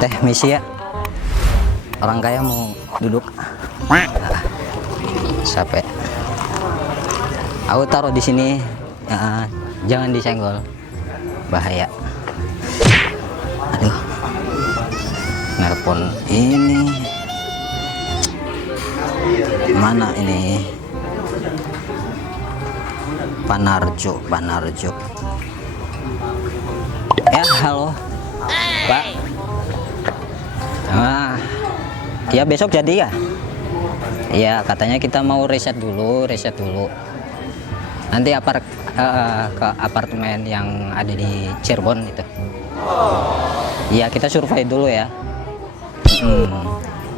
Teh misi ya. Orang kaya mau duduk. Capek. Aku taruh di sini. Jangan disenggol. Bahaya. Aduh. Nelpon ini. Mana ini? Panarjo. Ya, halo. Pak. Ya besok jadi ya? Iya, katanya kita mau riset dulu. Nanti ke apartemen yang ada di Cirebon itu. Iya, kita survei dulu ya.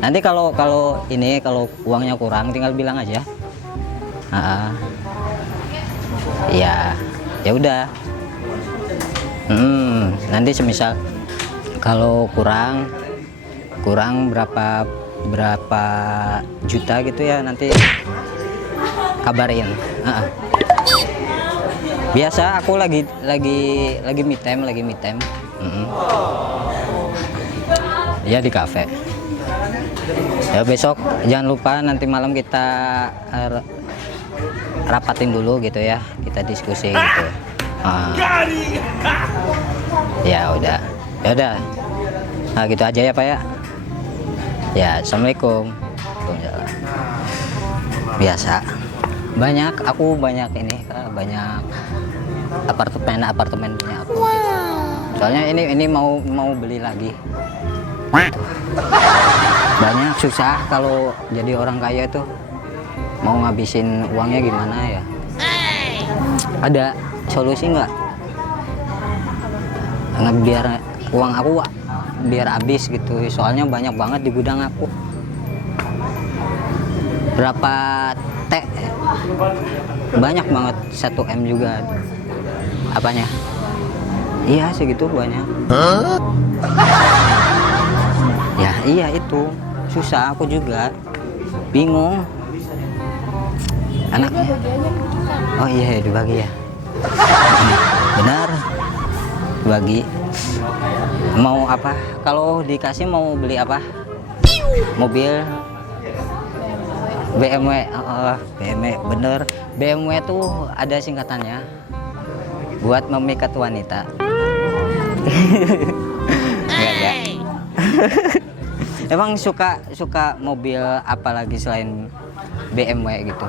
Nanti kalau uangnya kurang tinggal bilang aja. Ya udah. Nanti semisal kalau kurang berapa juta gitu ya, nanti kabarin. Biasa aku lagi me time. Ya di kafe. Ya besok jangan lupa nanti malam kita rapatin dulu gitu ya, kita diskusi gitu. Ya udah. Nah gitu aja ya Pak ya. Ya, assalamualaikum. Biasa. Aku banyak apartemen punya aku. Gitu. Soalnya ini mau beli lagi. Banyak susah kalau jadi orang kaya tuh mau ngabisin uangnya gimana ya? Ada solusi nggak? Biar uang aku biar habis gitu, soalnya banyak banget di gudang aku. Berapa T? Banyak banget, 1 M juga apanya. Iya segitu banyak. Ya iya itu susah, aku juga bingung anaknya. Oh iya dibagi ya. Benar, bagi. Mau apa? Kalau dikasih mau beli apa? Mobil BMW. BMW bener. BMW tuh ada singkatannya buat memikat wanita. Enggak. Emang suka mobil apa lagi selain BMW gitu?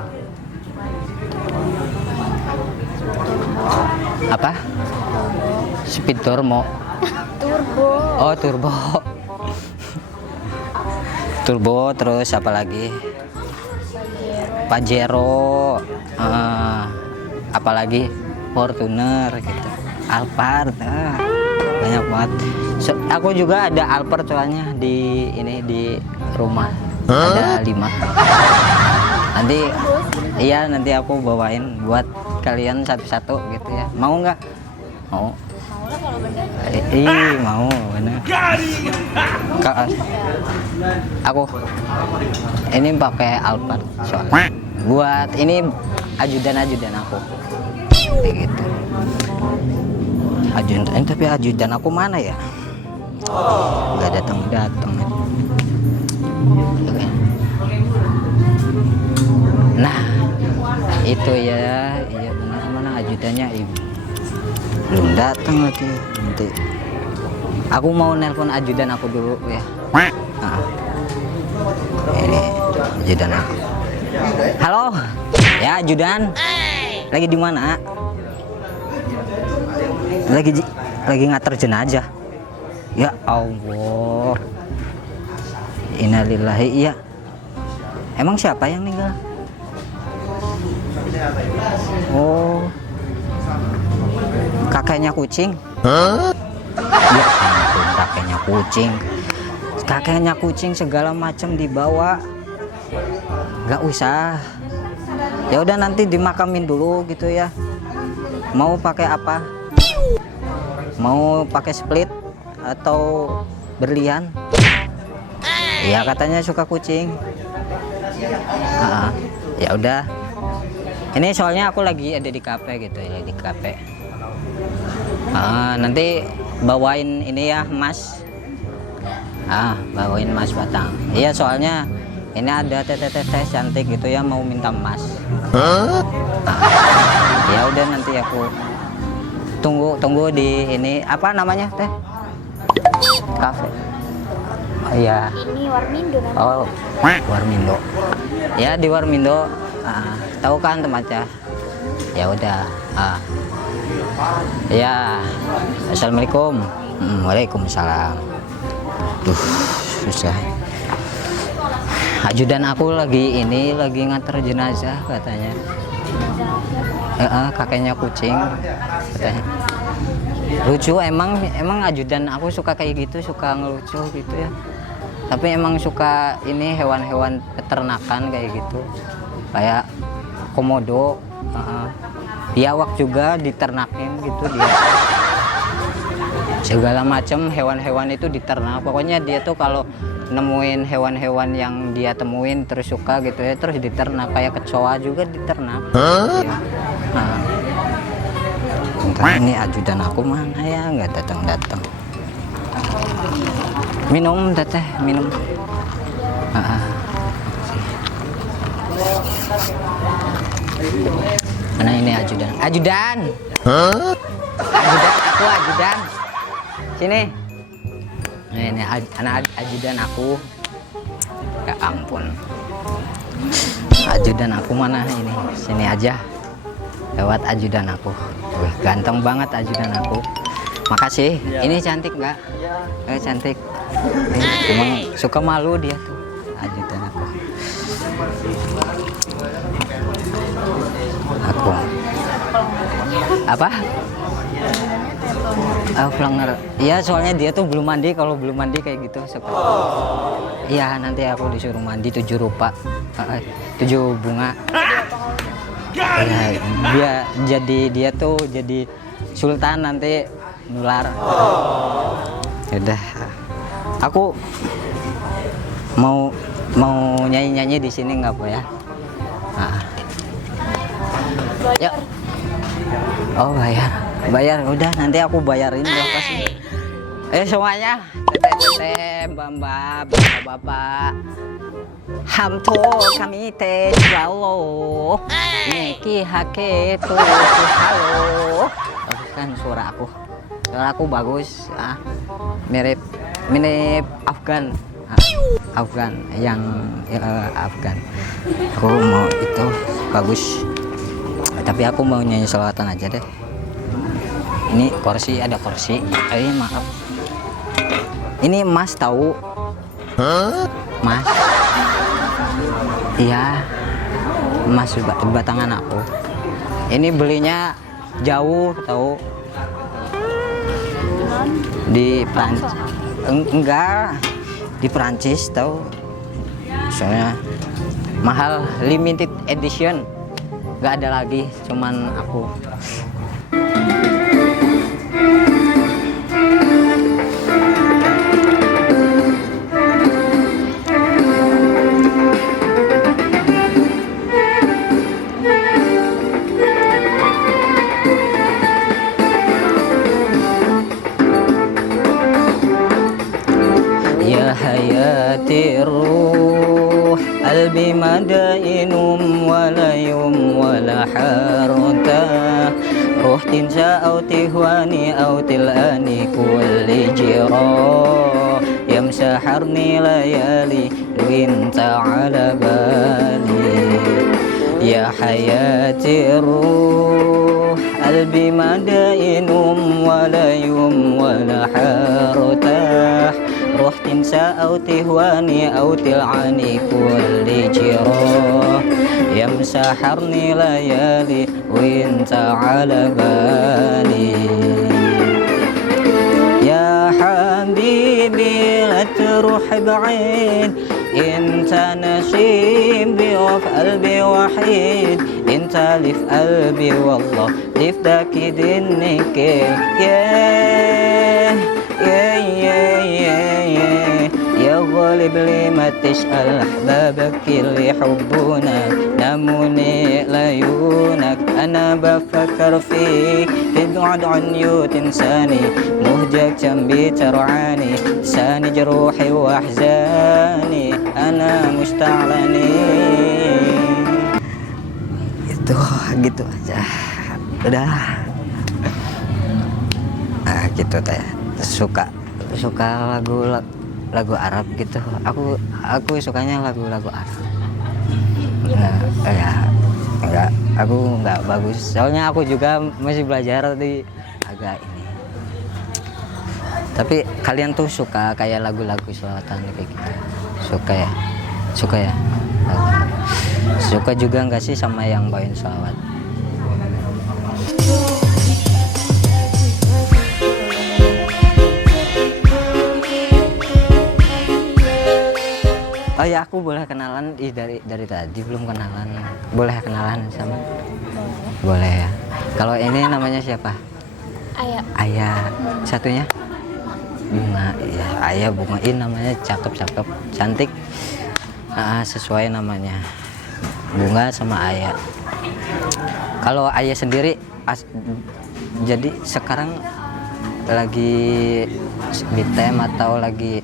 Apa? Speed turbo. Oh turbo terus apa lagi? Pajero, apalagi Fortuner gitu, Alphard, banyak banget. Aku juga ada Alphard soalnya di rumah. Ada 5. Nanti aku bawain buat kalian satu-satu gitu ya. Mau nggak? Mau. Mau bener. Aku ini pakai Alphard soalnya buat ini ajudan aku kayak gitu. Tapi ajudan aku mana ya? Nggak datang. Nah itu ya, iya benar, mana ajudannya ibu belum datang lagi. Nanti aku mau nelpon ajudan aku dulu ya. Ini ajudan aku. Halo ya ajudan, lagi di mana? Lagi nganter jenazah. Ya Allah, innalillahi. Iya, emang siapa yang meninggal? Oh, kakeknya kucing. Ya ampun, kakeknya kucing segala macam dibawa. Nggak usah, ya udah nanti dimakamin dulu gitu ya. Mau pakai apa? Mau pakai split atau berlian? Ya katanya suka kucing. Ya udah, Ini soalnya aku lagi ada di kafe gitu ya, di kafe. Nanti bawain ini ya Mas. Bawain Mas Batang. Iya soalnya ini ada teteh cantik gitu ya mau minta Mas. Ya udah nanti aku tunggu di ini apa namanya teh? Kafe. Iya. Ini Warmindo namanya. Oh, Warmindo. Ya di Warmindo. Tahu kan tempatnya? Ya udah. Ya. Assalamualaikum. Waalaikumsalam. Susah. Ajudan aku lagi nganter jenazah katanya. Kakeknya kucing katanya. Lucu emang ajudan aku suka kayak gitu, suka ngelucu gitu ya. Tapi emang suka ini hewan-hewan peternakan kayak gitu. Kayak komodo, biawak juga diternakin gitu dia. Segala macam hewan-hewan itu diternak. Pokoknya dia tuh kalau nemuin hewan-hewan yang dia temuin terus suka gitu ya, terus diternak. Kayak kecoa juga diternak. Ya. Entah ini ajudan aku mana ya, nggak datang. Minum teteh, minum. Mana ini ajudan? Ajudan, aku ajudan. Sini. Ini anak ajudan aku. Ya ampun. Ajudan aku mana ini? Sini aja. Lewat ajudan aku. Wih, ganteng banget ajudan aku. Makasih. Ya. Ini cantik nggak? Ya. Cantik. Emang suka malu dia tuh ajudan aku. Apa? Flanger. Iya soalnya dia tuh belum mandi. Kalau belum mandi kayak gitu suka. Iya nanti aku disuruh mandi 7 rupa, 7 bunga. Ya, dia tuh jadi sultan nanti nular. Udah. Aku mau nyanyi di sini nggak apa ya? Yuk. Oh bayar udah nanti aku bayarin berapa sih? Semuanya teteh mbak bapak hamto kami teh jalo neki hake tuh halo. Bagus kan suara aku bagus. Mirip Afgan. Afgan yang Afgan. Aku mau itu bagus. Tapi aku mau nyanyi selawatan aja deh. Ini ada kursi. Maaf. Ini Mas tahu? Mas. Iya. Mas batangan aku. Ini belinya jauh tahu. Di Prancis. Enggak. Di Prancis tahu. Soalnya mahal, limited edition. Nggak ada lagi, cuman aku. Ya hayati ruh qalbi madainum walayum wala harta ruh tinsa au tihwani au tilani kulli jira yamsaharni layali winta ala bali ya hayati ruh qalbi madainum walayum wala harta ruh tinsa au tihwani au tilani kulli jirah yamsaharni layali winta ala bali ya habibi la تروح بعيد انت نصيبي وفي قلبي وحيد انت اللي في قلبي والله اللي في تاكيد انك يا غالب لما تسأل أحبابك اللي يحبونا نموني لعيونك أنا بفكر فيك تبعد عني وتنساني مهجك جنبي ترعاني لساني جروحي وأحزاني أنا مشتاق لني. Itu gitu aja udah. Nah gitu teh suka lagu Arab gitu. Aku sukanya lagu Arab. Nah, ya enggak, aku enggak bagus. Soalnya aku juga masih belajar di agak ini. Tapi kalian tuh suka kayak lagu-lagu selawatan kayak gitu? Suka ya? Suka juga enggak sih sama yang bawain selawat? Oh ya, aku boleh kenalan dari tadi belum kenalan. Boleh kenalan sama? Boleh ya. Kalau ini namanya siapa? Ayah. Satunya? Bunga. Ya, Ayah Bunga. Ini namanya cakep, cantik. Sesuai namanya. Bunga sama Ayah. Kalau Ayah sendiri jadi sekarang lagi midterm atau lagi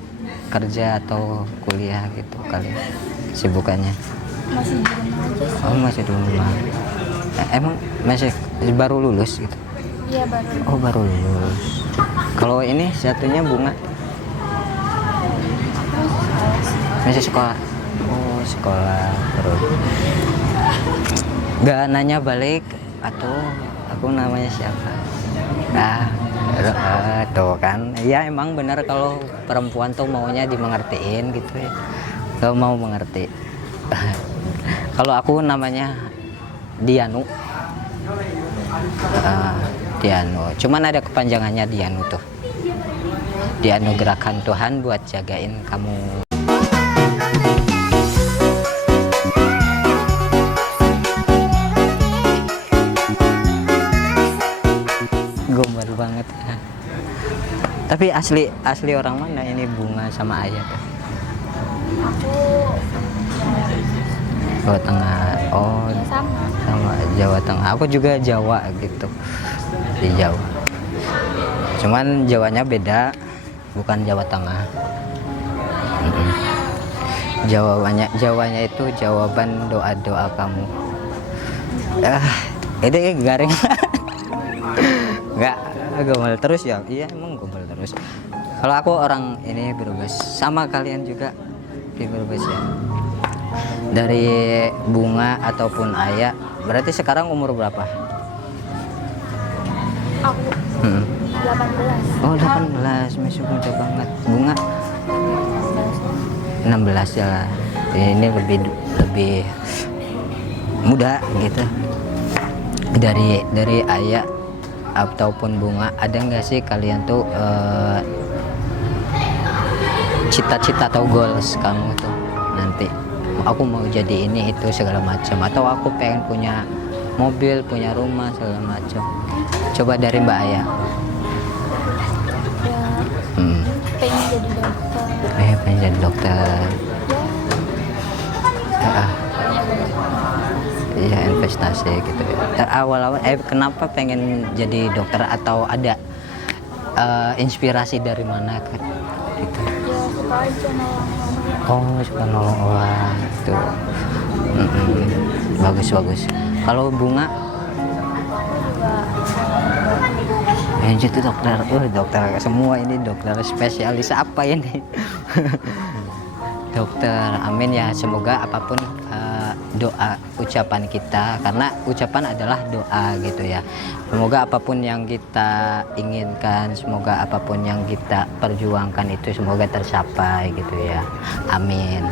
kerja atau kuliah gitu kali sibukannya? Masih di rumah aja sih. Oh masih di rumah. Emang masih baru lulus gitu? Iya baru. Oh baru lulus. Kalau ini satunya Bunga masih sekolah. Oh sekolah terus. Gak nanya balik atau aku namanya siapa? Tuh kan ya emang benar kalau perempuan tuh maunya dimengertiin gitu ya, gak mau mengerti. Kalau aku namanya Dianu. Dianu cuman ada kepanjangannya Dianu tuh, dianugerahkan Tuhan buat jagain kamu. Gombal banget. Tapi asli orang mana ini Bunga sama Ayah tuh? Aku Jawa Tengah. Oh ya sama Jawa Tengah. Aku juga Jawa gitu, di Jawa. Cuman Jawanya beda, bukan Jawa Tengah. Jawanya itu jawaban doa-doa kamu. Itu garing. Enggak, gombal terus ya. Iya emang gombal terus. Kalau aku orang ini Brebes, sama kalian juga di Brebes ya. Dari Bunga ataupun Ayah, berarti sekarang umur berapa? Aku 18. Oh 18, masih muda banget. Bunga 16 ya. Ini lebih muda gitu. Dari Ayah ataupun Bunga, ada nggak sih kalian tuh cita-cita atau goals kamu tuh nanti? Aku mau jadi ini itu segala macam, atau aku pengen punya mobil, punya rumah segala macam. Coba dari Mbak Ayah. Ya, pengen jadi dokter. Pengen jadi dokter. Iya investasi gitu ya. Awal-awal kenapa pengen jadi dokter, atau ada inspirasi dari mana kan? Gitu. Ya suka aja nolong orang. Oh suka nolong orang itu. Bagus. Kalau Bunga? Pengen jadi dokter. Dokter semua ini dokter spesialis apa ini? Dokter, amin ya, semoga apapun doa ucapan kita, karena ucapan adalah doa gitu ya, semoga apapun yang kita inginkan, semoga apapun yang kita perjuangkan itu semoga tercapai gitu ya, amin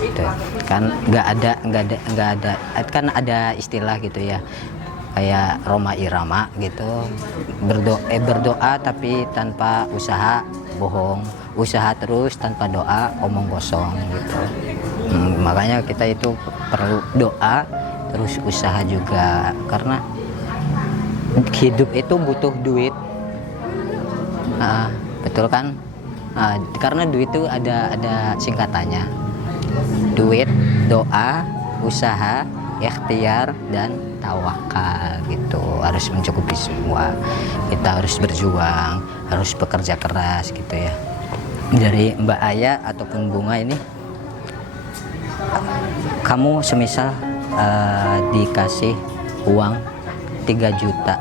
gitu kan. nggak ada kan ada istilah gitu ya, kayak Roma Irama gitu, berdoa tapi tanpa usaha bohong, usaha terus tanpa doa omong kosong gitu. Makanya kita itu perlu doa terus usaha juga, karena hidup itu butuh duit. Betul kan? Karena duit itu ada singkatannya. Duit, doa, usaha, ikhtiar, dan tawakal gitu. Harus mencukupi semua. Kita harus berjuang, harus bekerja keras gitu ya. Dari Mbak Aya ataupun Bunga ini, kamu semisal dikasih uang 3 juta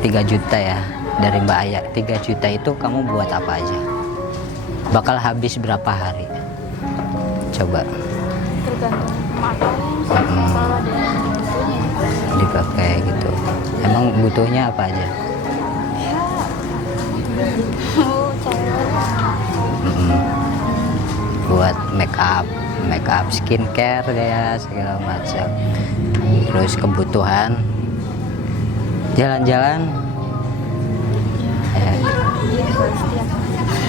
3 juta ya dari Mbak Aya. 3 juta itu kamu buat apa aja? Bakal habis berapa hari? Coba Tergantung makan. Kalau ada yang butuhnya. dipakai gitu. Emang butuhnya apa aja? Oh, cewek. Buat make up, skincare ya segala macam. Terus kebutuhan jalan-jalan ya,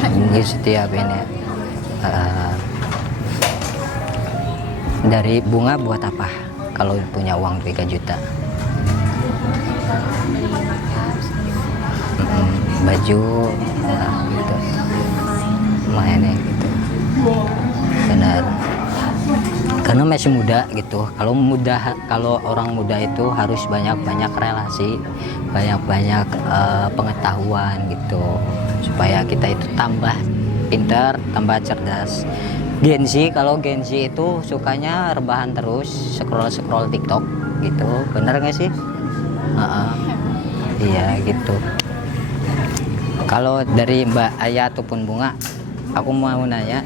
ini setiap ini dari Bunga buat apa kalau punya uang 3 juta? Baju gitu, mainnya gitu. Benar, karena masih muda gitu. Kalau orang muda itu harus banyak relasi, banyak pengetahuan gitu, supaya kita itu tambah pintar, tambah cerdas. Kalau Gen Z itu sukanya rebahan terus, scroll TikTok gitu. Bener nggak sih? Iya gitu. Kalau dari Mbak Aya ataupun Bunga, aku mau nanya,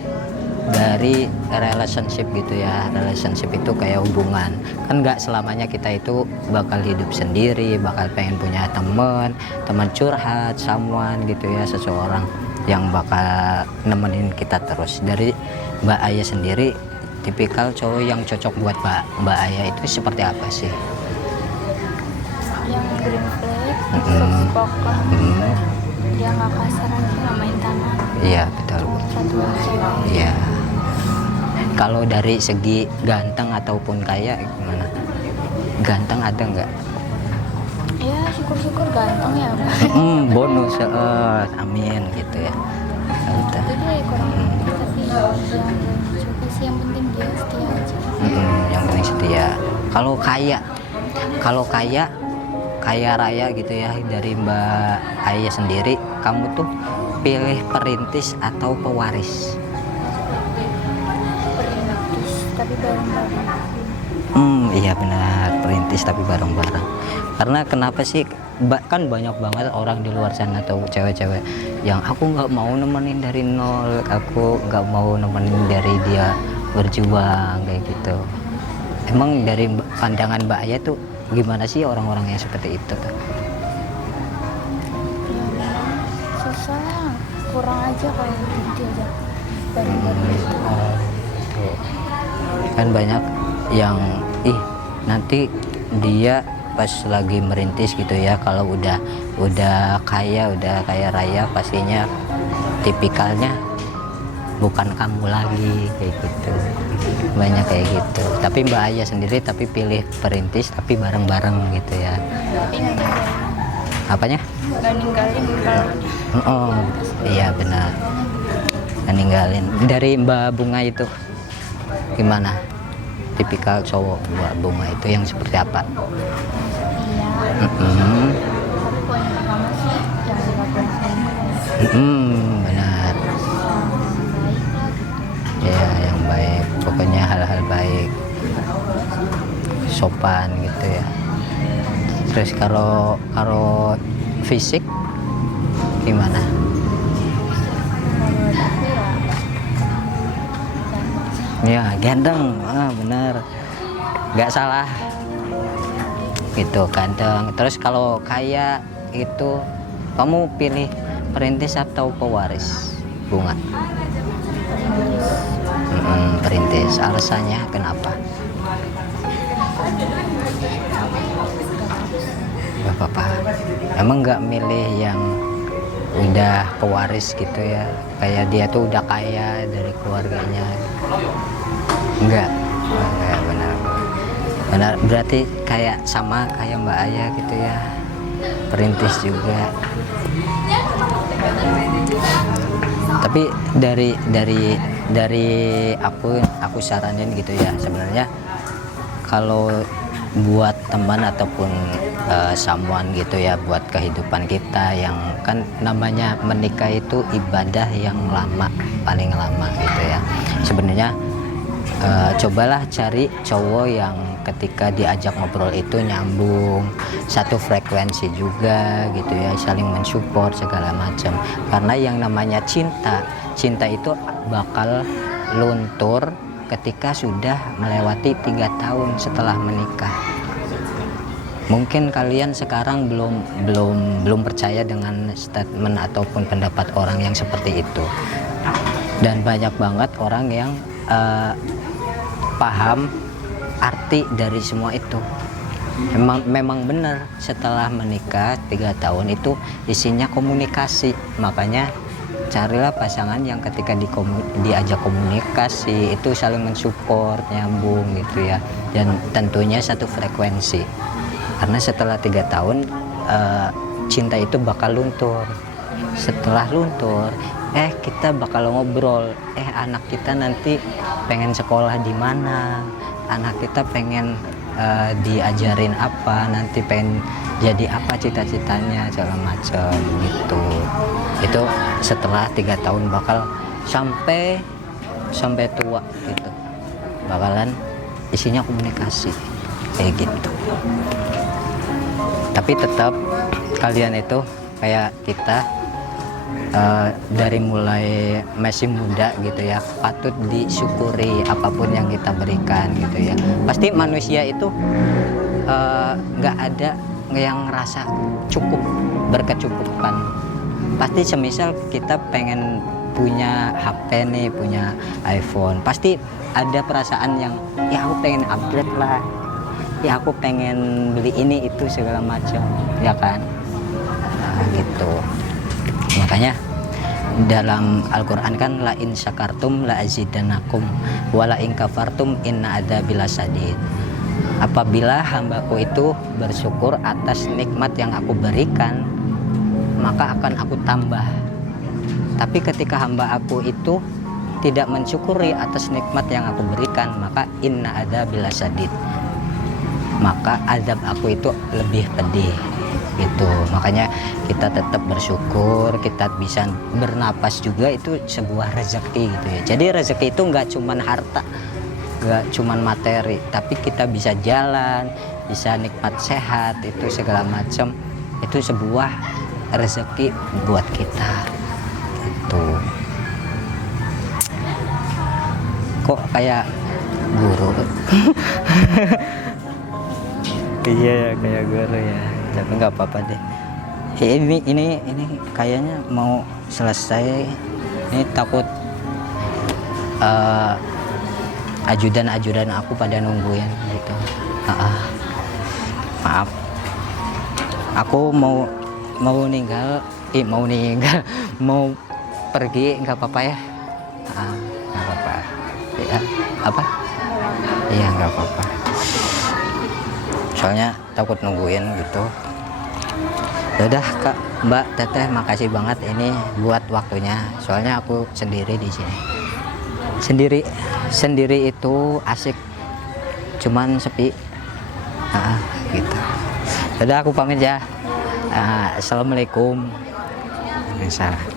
dari relationship gitu ya. Relationship itu kayak hubungan, kan nggak selamanya kita itu bakal hidup sendiri, bakal pengen punya teman curhat, someone gitu ya, seseorang yang bakal nemenin kita terus. Dari Mbak Aya sendiri, tipikal cowok yang cocok buat Mbak Aya itu seperti apa sih? Yang green flag, soft-spoken, dia nggak kasar, nggak main tangan. Iya betul. Satu cewek. Iya. Kalau dari segi ganteng ataupun kaya gimana? Ganteng ada nggak? Ya syukur-syukur ganteng ya. Bonus, amin gitu ya. Udah. Jadi kurang tapi yang suka sih, yang penting dia setia aja. Yang penting setia. Kalau kaya raya gitu ya, dari Mbak Aya sendiri, kamu tuh pilih perintis atau pewaris? Perintis tapi bareng-bareng. Iya benar, perintis tapi bareng-bareng. Karena kenapa sih? Kan banyak banget orang di luar sana atau cewek-cewek yang aku nggak mau nemenin dari nol, aku nggak mau nemenin dari dia berjuang kayak gitu. Emang dari pandangan Mbak Aya tuh gimana sih orang-orang yang seperti itu tuh? Ya memang susah, kurang aja kalau dia aja bareng-bareng gitu. Tuh. Kan banyak yang nanti dia pas lagi merintis gitu ya, kalau udah kaya raya, pastinya tipikalnya bukan kamu lagi kayak gitu. Banyak kayak gitu. Tapi Mbak Aya sendiri tapi pilih perintis tapi bareng-bareng gitu ya. Tapi nggak ninggalin. Apanya? Nggak ninggalin kalau Oh iya benar, ninggalin. Dari Mbak Bunga itu gimana? Tipikal cowok Mbak Bunga itu yang seperti apa? iya. Tapi poin pertama sih yang nggak boleh Benar. baik lah. Ya yang baik, pokoknya hal-hal baik, sopan gitu ya. Terus kalau fisik gimana? Menurut aku ya Ya ganteng, bener, nggak salah gitu, ganteng. Terus kalau kaya itu kamu pilih perintis atau pewaris, Bunga? Perintis. Alasannya kenapa? Gak apa-apa. Emang nggak milih yang udah pewaris gitu ya, kayak dia tuh udah kaya dari keluarganya? Enggak benar, berarti kayak sama kayak Mbak Aya gitu ya, perintis juga. Tapi dari aku saranin gitu ya, sebenarnya kalau buat teman ataupun someone gitu ya, buat kehidupan kita yang kan namanya menikah itu ibadah yang lama, paling lama gitu ya. Sebenarnya cobalah cari cowok yang ketika diajak ngobrol itu nyambung, satu frekuensi juga gitu ya, saling mensupport segala macam. Karena yang namanya cinta itu bakal luntur ketika sudah melewati 3 tahun setelah menikah. Mungkin kalian sekarang belum percaya dengan statement ataupun pendapat orang yang seperti itu, dan banyak banget orang yang paham arti dari semua itu. Memang benar, setelah menikah 3 tahun itu isinya komunikasi. Makanya carilah pasangan yang ketika diajak komunikasi itu saling mensupport, nyambung gitu ya, dan tentunya satu frekuensi. Karena setelah 3 tahun cinta itu bakal luntur. Setelah luntur kita bakal ngobrol, anak kita nanti pengen sekolah di mana, anak kita pengen diajarin apa, nanti pengen jadi apa cita-citanya segala macam gitu. Itu setelah 3 tahun bakal sampai tua gitu, bakalan isinya komunikasi kayak gitu. Tapi tetap kalian itu kayak kita dari mulai masih muda gitu ya, patut disyukuri apapun yang kita berikan gitu ya. Pasti manusia itu nggak ada yang ngerasa cukup, berkecukupan. Pasti semisal kita pengen punya HP nih, punya iPhone, pasti ada perasaan yang ya aku pengen upgrade lah, ya aku pengen beli ini itu segala macam ya kan. Gitu. Makanya dalam Al-Quran kan la in syakartum la azidanakum wala in kafartum inna adzabi lasadid. Apabila hambaku itu bersyukur atas nikmat yang aku berikan, maka akan aku tambah. Tapi ketika hamba aku itu tidak mensyukuri atas nikmat yang aku berikan, maka inna adzabi lasadid, maka azab aku itu lebih pedih gitu. Makanya kita tetap bersyukur, kita bisa bernapas juga itu sebuah rezeki gitu ya. Jadi rezeki itu nggak cuman harta, nggak cuman materi, tapi kita bisa jalan, bisa nikmat sehat, itu segala macam, itu sebuah rezeki buat kita gitu. Kok kayak guru? Iya kayak guru ya, tapi nggak apa-apa deh. Ini kayaknya mau selesai. Ini takut ajudan aku pada nungguin gitu. Maaf, aku mau mau pergi, nggak apa-apa ya? Nggak apa-apa ya? Apa? Iya nggak apa-apa, soalnya takut nungguin gitu. Yaudah Kak, Mbak, Teteh, makasih banget ini buat waktunya. Soalnya aku sendiri di sini. Sendiri itu asik, cuman sepi. Gitu. Yaudah aku pamit ya. Assalamualaikum. Waalaikumsalam.